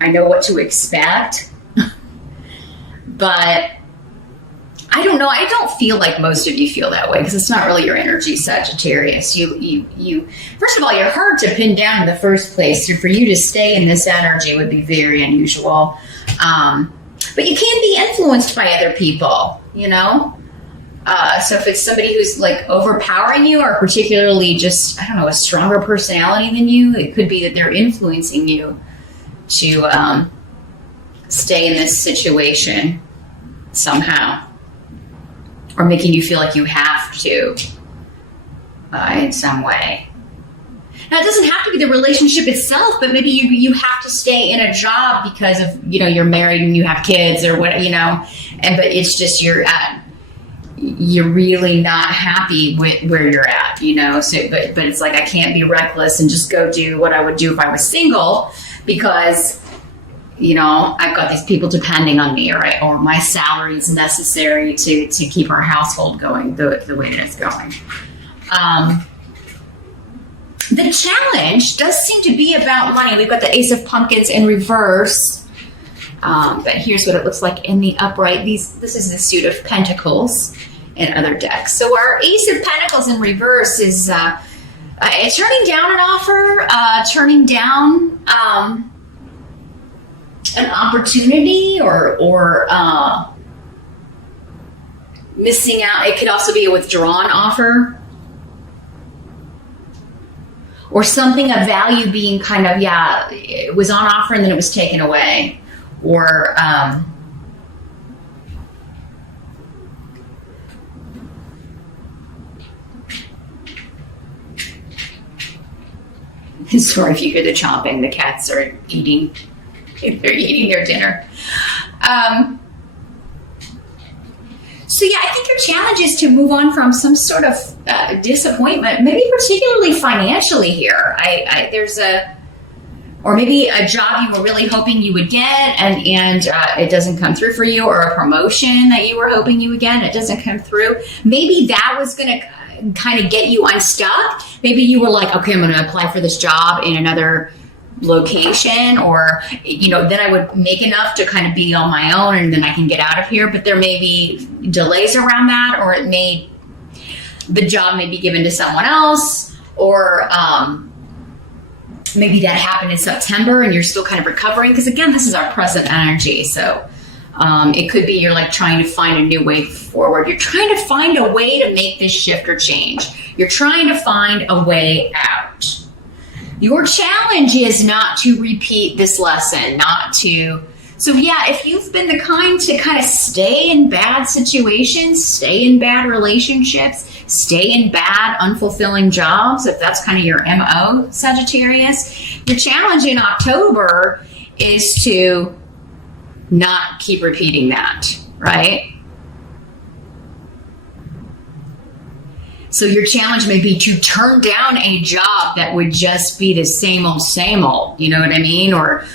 I know what to expect. But I don't know. I don't feel like most of you feel that way because it's not really your energy, Sagittarius. You. First of all, you're hard to pin down in the first place. So for you to stay in this energy would be very unusual. But you can be influenced by other people, you know? So if it's somebody who's like overpowering you or particularly just, I don't know, a stronger personality than you, it could be that they're influencing you to stay in this situation somehow, or making you feel like you have to in some way. Now, it doesn't have to be the relationship itself, but maybe you have to stay in a job because of, you know, you're married and you have kids or what, you know, but it's just you're really not happy with where you're at, you know. So, but it's like I can't be reckless and just go do what I would do if I was single because, you know, I've got these people depending on me, or my salary is necessary to keep our household going the way that it's going. The challenge does seem to be about money. We've got the Ace of Pumpkins in reverse, but here's what it looks like in the upright. This is the suit of Pentacles and other decks. So our Ace of Pentacles in reverse is turning down an offer, turning down an opportunity, or missing out. It could also be a withdrawn offer, or something of value being kind of, it was on offer and then it was taken away, or sorry if you hear the chomping. The cats are eating. They're eating their dinner. So yeah, I think your challenge is to move on from some sort of disappointment, maybe particularly financially here. Or maybe a job you were really hoping you would get and it doesn't come through for you, or a promotion that you were hoping you would get and it doesn't come through. Maybe that was going to kind of get you unstuck. Maybe you were like, okay, I'm going to apply for this job in another location, or, you know, then I would make enough to kind of be on my own and then I can get out of here. But there may be delays around that, or the job may be given to someone else, or maybe that happened in September and you're still kind of recovering. Because again, this is our present energy. So it could be you're like trying to find a new way forward. You're trying to find a way to make this shift or change. You're trying to find a way out. Your challenge is not to repeat this lesson, so yeah, if you've been the kind to kind of stay in bad situations, stay in bad relationships, stay in bad, unfulfilling jobs, if that's kind of your MO, Sagittarius, your challenge in October is to not keep repeating that, right? So your challenge may be to turn down a job that would just be the same old, you know what I mean? Or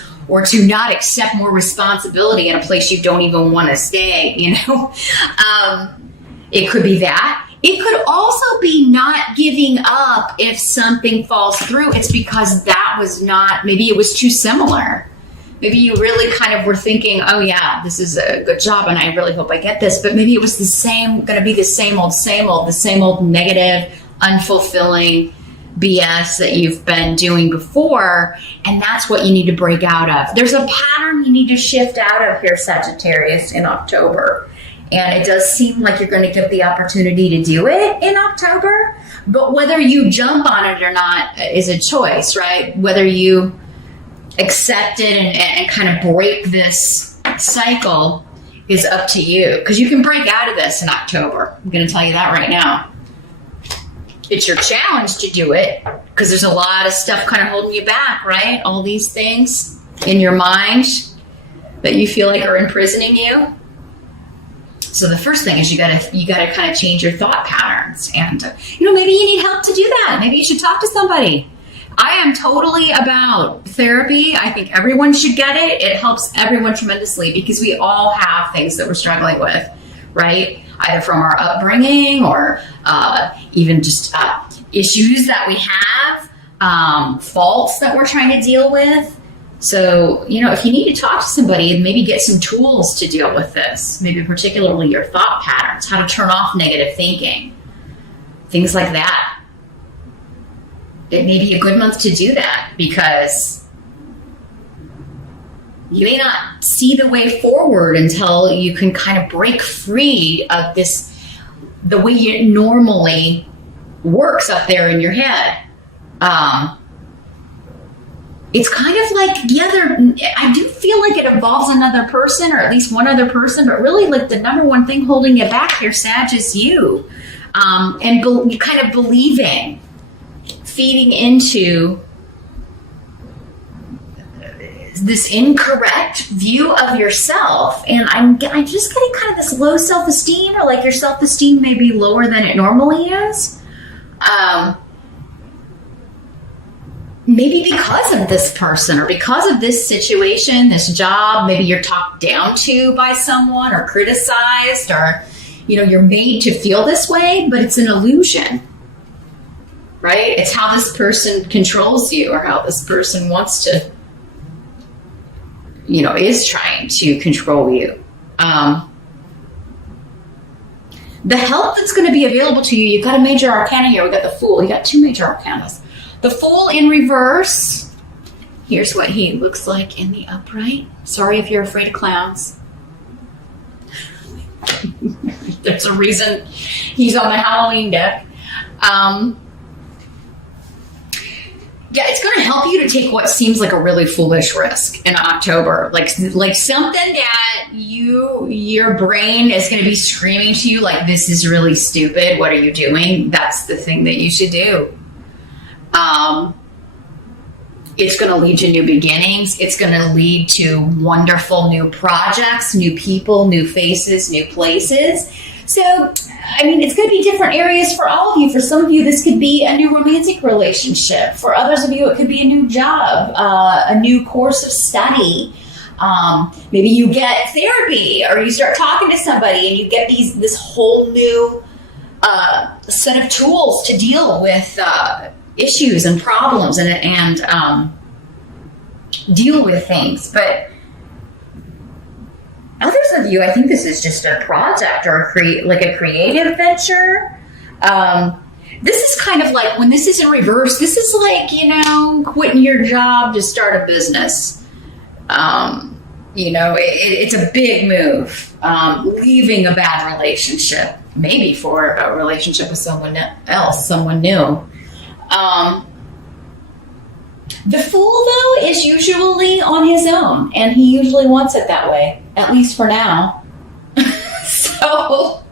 to not accept more responsibility in a place you don't even want to stay, you know? It could be that. It could also be not giving up if something falls through. It's because that was not, maybe it was too similar. Maybe you really kind of were thinking, oh yeah, this is a good job and I really hope I get this. But maybe it was going to be the same old negative, unfulfilling BS that you've been doing before. And that's what you need to break out of. There's a pattern you need to shift out of here, Sagittarius, in October. And it does seem like you're going to get the opportunity to do it in October. But whether you jump on it or not is a choice, right? Whether you accept it and kind of break this cycle is up to you, because you can break out of this in October. I'm going to tell you that right now. It's your challenge to do it, because there's a lot of stuff kind of holding you back, right? All these things in your mind that you feel like are imprisoning you. So the first thing is you gotta kind of change your thought patterns, and maybe you need help to do that. Maybe you should talk to somebody. I am totally about therapy. I think everyone should get it. It helps everyone tremendously, because we all have things that we're struggling with, right? Either from our upbringing or even just issues that we have, faults that we're trying to deal with. So, if you need to talk to somebody, maybe get some tools to deal with this, maybe particularly your thought patterns, how to turn off negative thinking, things like that. It may be a good month to do that because you may not see the way forward until you can kind of break free of the way it normally works up there in your head. It's kind of like I do feel like it involves another person, or at least one other person, but really like the number one thing holding you back here, Sag, is you. And kind of believing, feeding into this incorrect view of yourself. And I'm just getting kind of this low self-esteem, or like your self-esteem may be lower than it normally is. Maybe because of this person, or because of this situation, this job, maybe you're talked down to by someone or criticized, or, you're made to feel this way, but it's an illusion, right? It's how this person controls you, or how this person wants to, is trying to control you. The help that's going to be available to you, you've got a major arcana here. We've got the Fool. You got two major arcanas. The Fool in reverse. Here's what he looks like in the upright. Sorry if you're afraid of clowns. There's a reason he's on the Halloween deck. It's going to help you to take what seems like a really foolish risk in October. Like something that your brain is going to be screaming to you like, this is really stupid. What are you doing? That's the thing that you should do. It's going to lead to new beginnings. It's going to lead to wonderful new projects, new people, new faces, new places. So, it's going to be different areas for all of you. For some of you, this could be a new romantic relationship. For others of you, it could be a new job, a new course of study. Maybe you get therapy, or you start talking to somebody and you get this whole new set of tools to deal with issues and problems and deal with things. But others of you, I think this is just a project or a creative venture. This is kind of like, when this is in reverse, this is like, quitting your job to start a business. It's a big move. Leaving a bad relationship, maybe for a relationship with someone else, someone new. The Fool, though, is usually on his own, and he usually wants it that way, at least for now. So,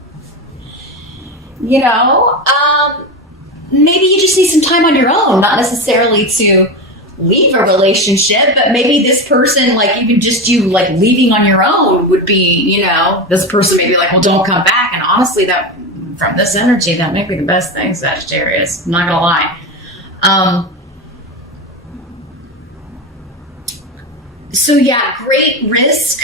maybe you just need some time on your own, not necessarily to leave a relationship, but maybe this person, like, even just you, like, leaving on your own would be, this person may be like, well, don't come back. And honestly, that, from this energy, that may be the best thing, Sagittarius. I'm not gonna lie. So yeah, great risk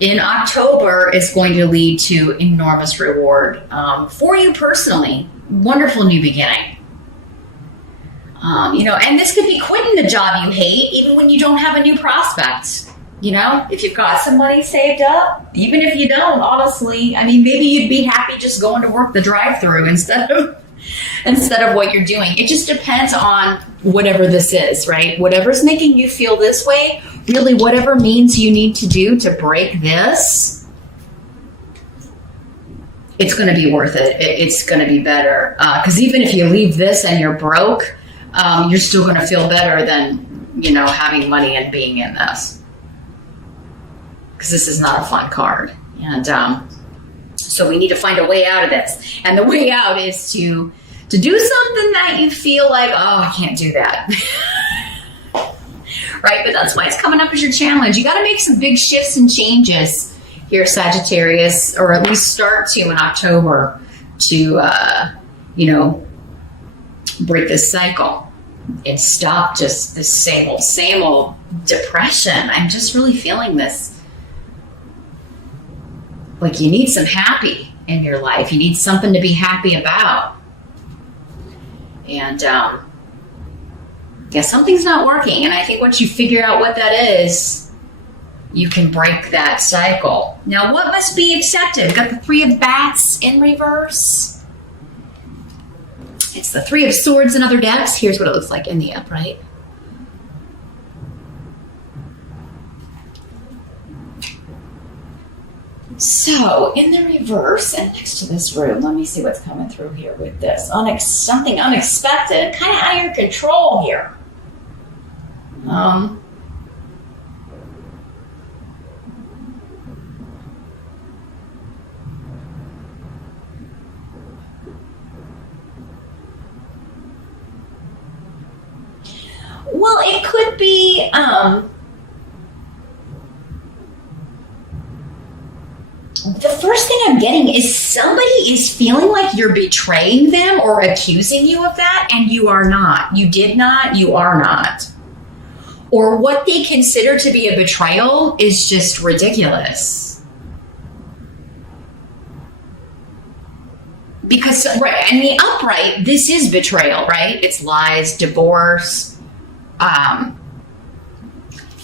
in October is going to lead to enormous reward for you personally. Wonderful new beginning. And this could be quitting the job you hate, even when you don't have a new prospect. If you've got some money saved up, even if you don't, honestly, maybe you'd be happy just going to work the drive-through instead of what you're doing. It just depends on whatever this is, right? Whatever's making you feel this way, really whatever means you need to do to break this, it's going to be worth it. It's going to be better. Because even if you leave this and you're broke, you're still going to feel better than, having money and being in this. Because this is not a fun card. And so we need to find a way out of this. And the way out is to do something that you feel like, oh, I can't do that. Right? But that's why it's coming up as your challenge. You got to make some big shifts and changes here, Sagittarius, or at least start to in October to, break this cycle and stop just this same old depression. I'm just really feeling this. Like you need some happy in your life. You need something to be happy about. And Yeah, something's not working. And I think once you figure out what that is, you can break that cycle. Now, what must be accepted? We've got the Three of Bats in reverse. It's the Three of Swords in other decks. Here's what it looks like in the upright. So, in the reverse, and next to this room, let me see what's coming through here with this. Something unexpected, kind of out of your control here. Well, it could be, the first thing I'm getting is somebody is feeling like you're betraying them or accusing you of that, and you are not. You did not, you are not. Or what they consider to be a betrayal is just ridiculous. Because, right, in the upright, this is betrayal, right? It's lies, divorce.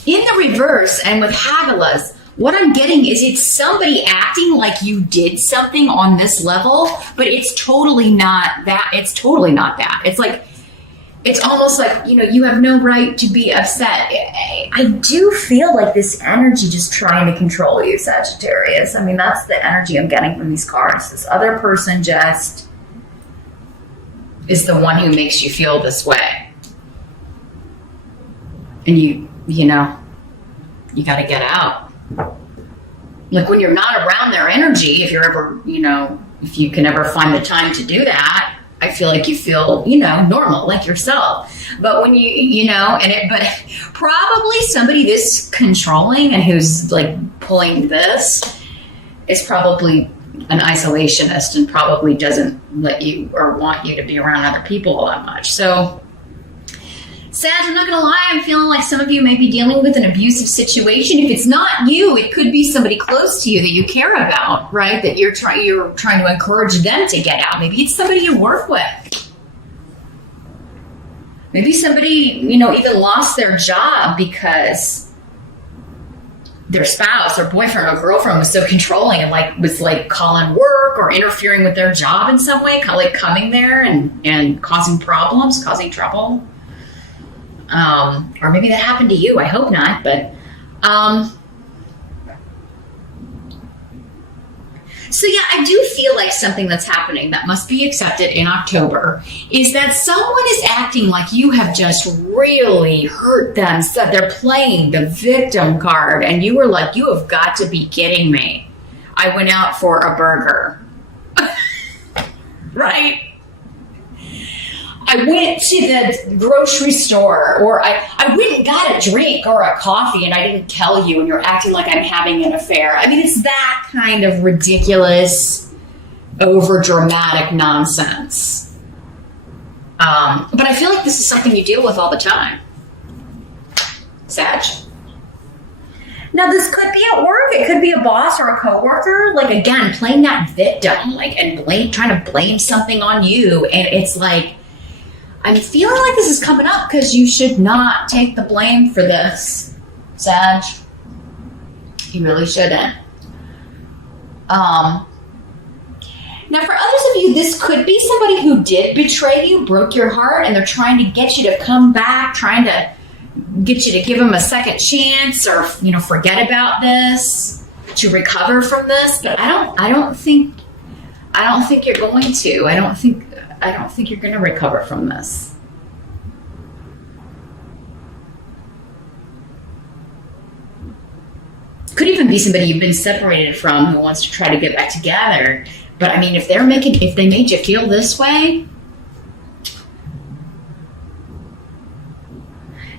In the reverse, and with Hagalaz, what I'm getting is it's somebody acting like you did something on this level, but it's totally not that. It's totally not that. It's like, it's almost like, you have no right to be upset. I do feel like this energy just trying to control you, Sagittarius. I mean, that's the energy I'm getting from these cards. This other person just is the one who makes you feel this way. And you got to get out. Like when you're not around their energy, if you're ever, if you can ever find the time to do that, I feel like you feel, normal, like yourself. But when but probably somebody this controlling and who's like pulling this is probably an isolationist and probably doesn't let you or want you to be around other people that much. So, Sag, I'm not gonna lie, I'm feeling like some of you may be dealing with an abusive situation. If it's not you, it could be somebody close to you that you care about, right? That you're trying to encourage them to get out. Maybe it's somebody you work with. Maybe somebody, even lost their job because their spouse or boyfriend or girlfriend was so controlling and was calling work or interfering with their job in some way, like coming there and causing problems, causing trouble. Or maybe that happened to you. I hope not, but, so yeah, I do feel like something that's happening that must be accepted in October is that someone is acting like you have just really hurt them. So they're playing the victim card and you were like, you have got to be kidding me. I went out for a burger, right? I went to the grocery store, or I went and got a drink or a coffee and I didn't tell you and you're acting like I'm having an affair. I mean, it's that kind of ridiculous, over-dramatic nonsense. But I feel like this is something you deal with all the time, Sag. Now, this could be at work. It could be a boss or a coworker. Like, again, playing that victim, and trying to blame something on you. And it's like, I'm feeling like this is coming up because you should not take the blame for this, Sag. You really shouldn't. Now, for others of you, this could be somebody who did betray you, broke your heart, and they're trying to get you to come back, trying to get you to give them a second chance or, forget about this, to recover from this. But I don't think you're going to. I don't think you're going to recover from this. Could even be somebody you've been separated from who wants to try to get back together. But I mean, if they made you feel this way.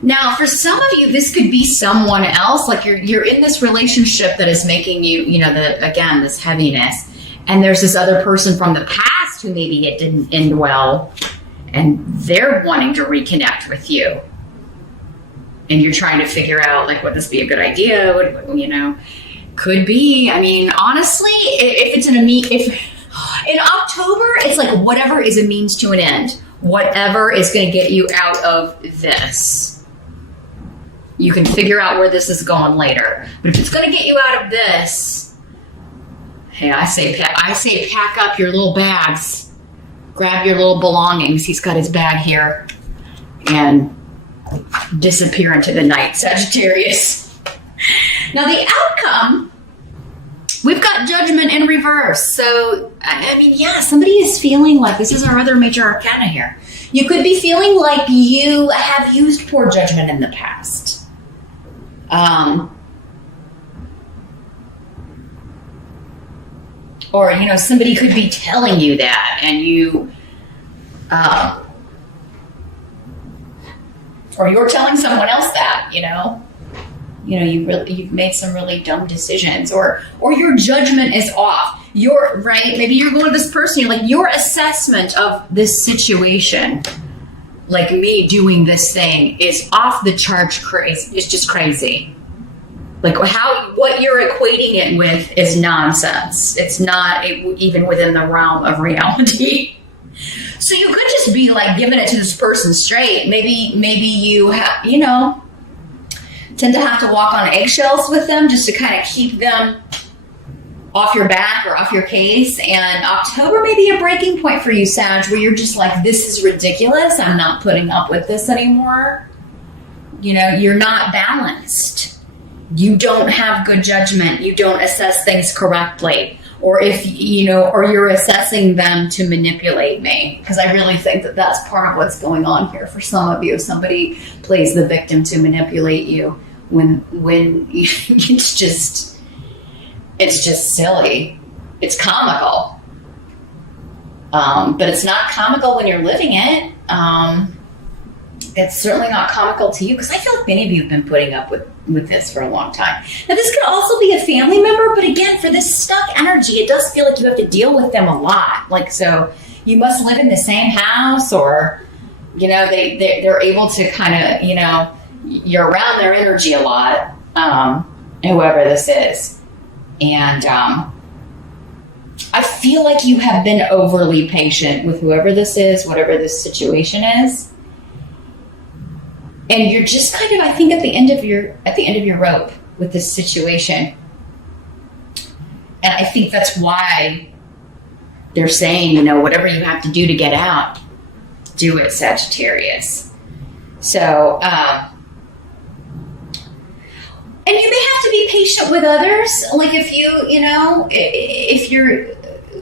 Now, for some of you, this could be someone else. Like you're in this relationship that is making you, this heaviness. And there's this other person from the past who maybe it didn't end well, and they're wanting to reconnect with you. And you're trying to figure out, would this be a good idea? Could be. I mean, honestly, if it's if in October, it's like whatever is a means to an end. whatever is going to get you out of this. You can figure out where this is going later. But if it's going to get you out of this, hey, I say pack up your little bags. Grab your little belongings. He's got his bag here. And disappear into the night, Sagittarius. Now the outcome, we've got Judgment in reverse. So, I mean, yeah, somebody is feeling like, this is our other major arcana here. You could be feeling like you have used poor judgment in the past. Or, you know, somebody could be telling you that, and you, or you're telling someone else that, you know, you've made some really dumb decisions, or your judgment is off. You're right. Maybe you're going to this person, you're like, your assessment of this situation, like me doing this thing, is off the charts crazy. It's just crazy. Like what you're equating it with is nonsense. It's not even within the realm of reality. So you could just be like giving it to this person straight. Maybe you have, you know, tend to have to walk on eggshells with them just to kind of keep them off your back or off your case. And October may be a breaking point for you, Sag, where you're just like, this is ridiculous. I'm not putting up with this anymore. You know, you're not balanced. You don't have good judgment. You don't assess things correctly. Or if, you know, or you're assessing them to manipulate me. Because I really think that that's part of what's going on here for some of you. Somebody plays the victim to manipulate you when it's just silly. It's comical. But it's not comical when you're living it. It's certainly not comical to you, because I feel like many of you have been putting up with this for a long time. Now, this could also be a family member, but again, for this stuck energy, it does feel like you have to deal with them a lot. Like, so you must live in the same house, or, you know, they're able to kind of, you know, you're around their energy a lot, whoever this is. And I feel like you have been overly patient with whoever this is, whatever this situation is. And you're just kind of, I think, at the end of your rope with this situation. And I think that's why they're saying, you know, whatever you have to do to get out, do it, Sagittarius. So, and you may have to be patient with others. Like if you're,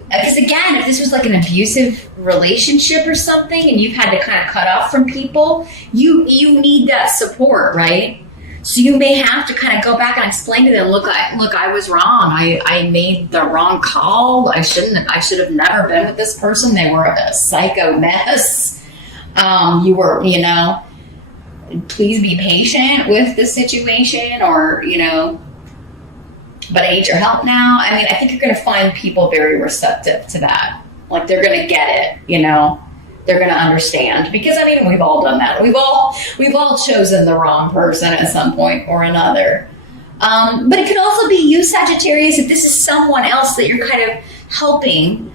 because again, if this was like an abusive relationship or something and you've had to kind of cut off from people, you need that support, right? So you may have to kind of go back and explain to them, look, I was wrong. I made the wrong call. I should have never been with this person. They were a psycho mess. You were, you know, please be patient with the situation, or, you know, but I need your help now. I mean, I think you're going to find people very receptive to that. Like, they're going to get it, you know, they're going to understand, because I mean, we've all done that. We've all chosen the wrong person at some point or another. But it could also be you, Sagittarius, if this is someone else that you're kind of helping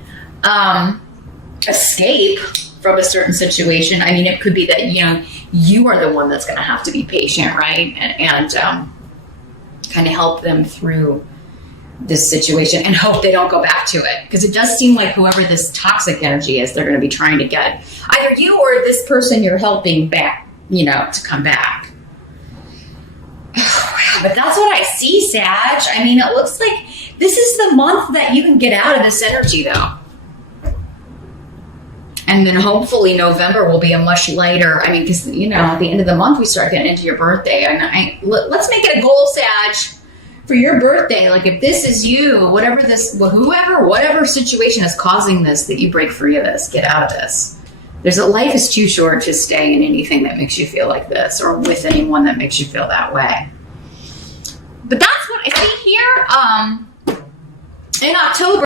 escape from a certain situation. I mean, it could be that, you know, you are the one that's going to have to be patient, right? And kind of help them through this situation and hope they don't go back to it. Because it does seem like whoever this toxic energy is, they're going to be trying to get either you or this person you're helping back, you know, to come back. But that's what I see, Sag. I mean, it looks like this is the month that you can get out of this energy, though. And then hopefully November will be a much lighter, I mean, because, you know, at the end of the month, we start getting into your birthday. And let's make it a goal, Sag, for your birthday. Like, if this is you, whatever situation is causing this, that you break free of this, get out of this. Life is too short to stay in anything that makes you feel like this, or with anyone that makes you feel that way. But that's what I see here in October.